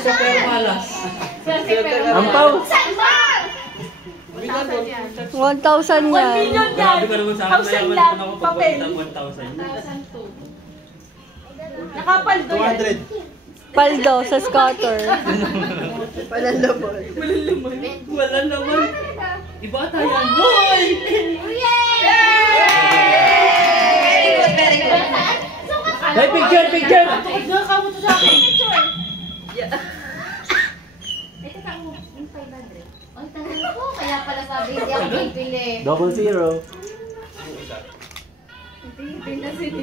sa pero malas. Ampaw. 1,000 yan. 1,000 yan. 1 million yan. 1,000 lang. Papel. 1,002. Nakapaldo yan. 200. Paldo sa scatter. Walang laman. Walang laman. Iba tayo yan. Boy! Very good, very good. Hey, picture, picture! Nakakamu to sa akin. Ang tanong ko, kaya pala sabi hindi ako bibili. 00.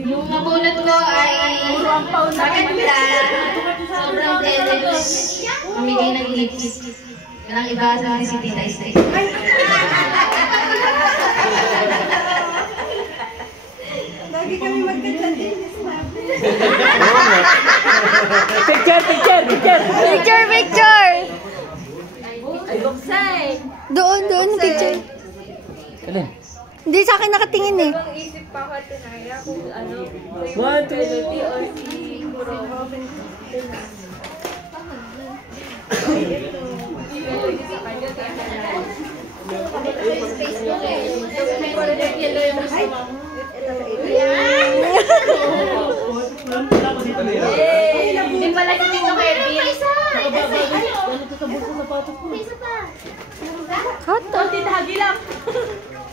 Yung nabunot ko ay maganda. Sobrang generous. Mamigay ng lips. Walang iba sa si Tita Estay. Lagi kami magkanta din. Picture, picture, picture! Picture, picture! Ay, buksay. Doon, doon, picture. Alin? Hindi sa akin nakatingin eh. Ang isip pa ka tinaya kung ano, One, two, melody or si Kuro. Melody sa kanya, Facebook eh. yellow yung gusto mo. Hindi pala si Tito Kevin. Hata. Tita Hagi lang.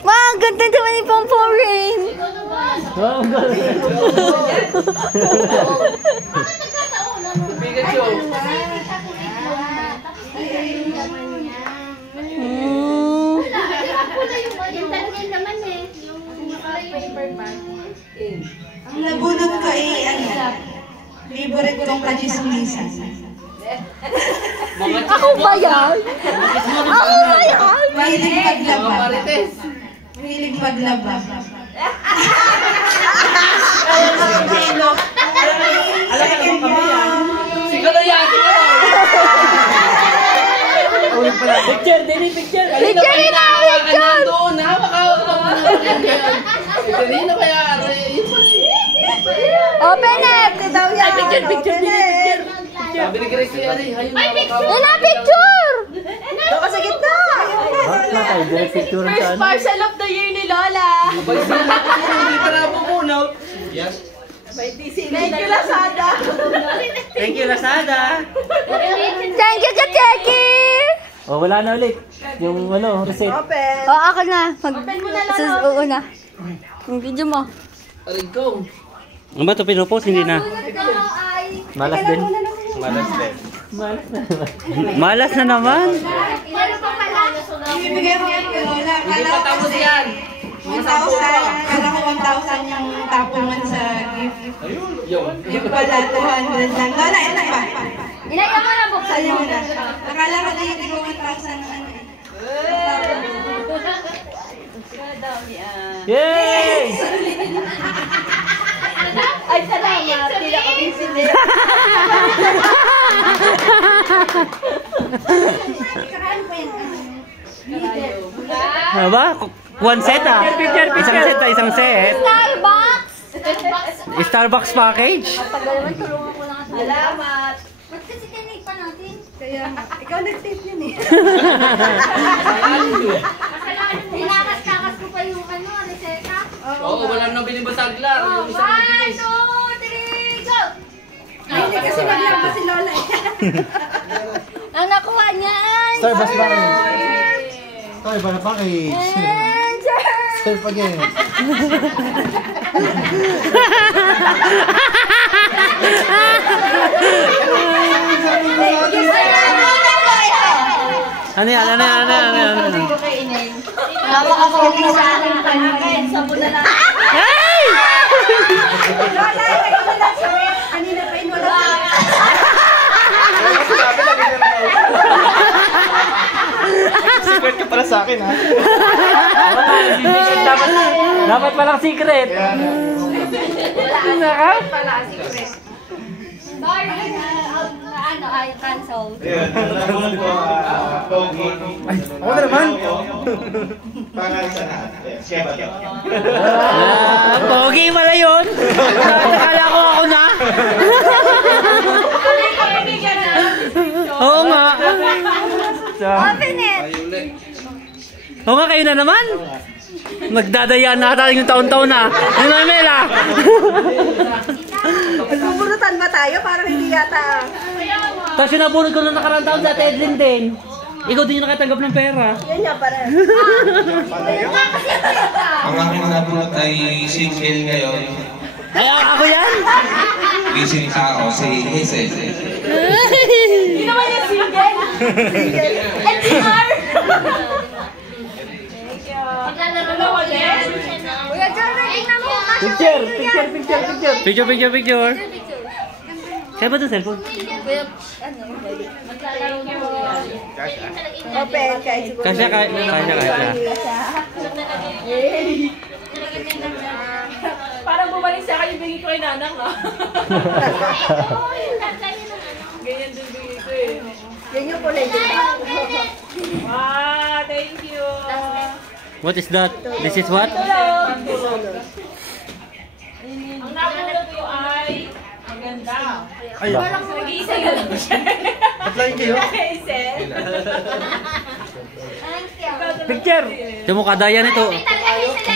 Wow, ang ganda naman yung pamporin. Wow, ang galing. Bigat yun. Ang nabunot ko ay ano, favorite kong kachismisan. Ako ba yan? Ako ba yan? Mahilig paglaba. Marites. Mahilig paglaba. Alam ka naman kami yan. Siguro yan, siguro. Picture, Denny, picture. Picture yun na, picture! Doon, hawak-hawak pa mo na yan. Ito kaya, yun pa Open it! Itaw yan. picture, picture, picture. Sabi ni Gracie, hayun na Yun na, picture! Doon ka sa gitna. Bakit na tayo? Direct picture First saan? parcel of the year ni Lola. Hindi pa na pupunaw. Yes. Thank you, Lazada. Thank you, Lazada. Thank you, Kacheki! Oh, wala na ulit. Yung ano, receipt. Open. O, ako na. Open mo na, Lola. Uuna. Yung video mo. Aray ko. Ano ba ito pinupost? Hindi na. Malas din. Malas din. Malas na naman. Ibibigay mo yan kay Lola. Hindi pa tapos yan. 1,000. Kala ko 1,000 yung tapungan sa gift. Yung. Yung pala 200 lang. Lola, ito ba? Inaya mo na buksan Saan mo. mo na? Akala ko na yung 1,000 na ano. Yay! Ay, salamat. Tila ko din sila. Ano ba? One set ah. Isang set ah, isang set. Starbucks! Starbucks package. Tagal naman, tulungan ko lang. Salamat. Ba't kasi tinay pa natin? Kaya, ikaw nag-tape yun eh. Tinakas-takas ko pa yung ano, reseta. Oo, wala nang binibasagla. Yung isang One, naginis. two, three, go! Hindi kasi naglaba si Lola eh. Ang nakuha niya ay... Starbucks package. Tayo ba na package? Answer! Self again. Ano yan? Ano yan? Ano yan? Ano yan? Napaka-pogi sa akin panikain. Sabon na lang. Hey! Kanina pa yun wala. Secret ka pala sa akin, ha? Dapat palang secret. Nakap? Sorry, ano, ay, cancel. Ako na naman. Pogi pala yun. Nakala ko ako na. Kami ka na. Oo nga, kayo na naman. Nagdadayaan na tayo yung taon-taon na. Ano na, Mela? Nagbubunutan ba tayo? Parang hindi yata. Tapos yung nabunod ko na nakarang taon sa Edlin din. Ikaw din yung nakatanggap ng pera. Yan niya pa rin. Ang aking nabunot ay single ngayon. Ay, ako yan? Busy tao, si Hazel. Hindi naman yung single. NTR! Maglalaro ko din. Kuya Jordan, tingnan mo. Picture. Kaya ba ito cellphone? Maglalaro ko. Open, kahit siguro. Kasya. Parang bumalik sa akin yung bigay ko kay Nanang, no? Ganyan din bigay ko eh. Yan yung kulay din. Wow, thank you. What is that? This is what? Ang nabunod ko ay maganda. Ayun. Parang nag-iisa yun. Applying kayo? Picture! Dumukadaya nito.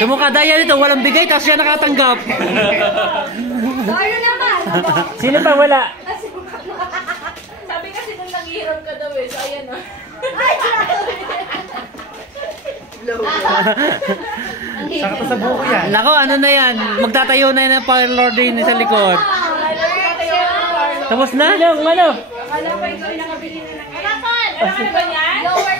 Dumukadaya nito, walang bigay, tapos siya nakatanggap. Tayo naman. Sino pa wala? Sabi kasi nung nanghihiram ka daw eh. So ayan o. Saka sa buko yan. Nako, ano na yan? Magtatayo na yan ang parlor din sa likod. Tapos na? Ano? Alam ko ikaw yung nakabili na ng... Ano ka ba niyan? Lower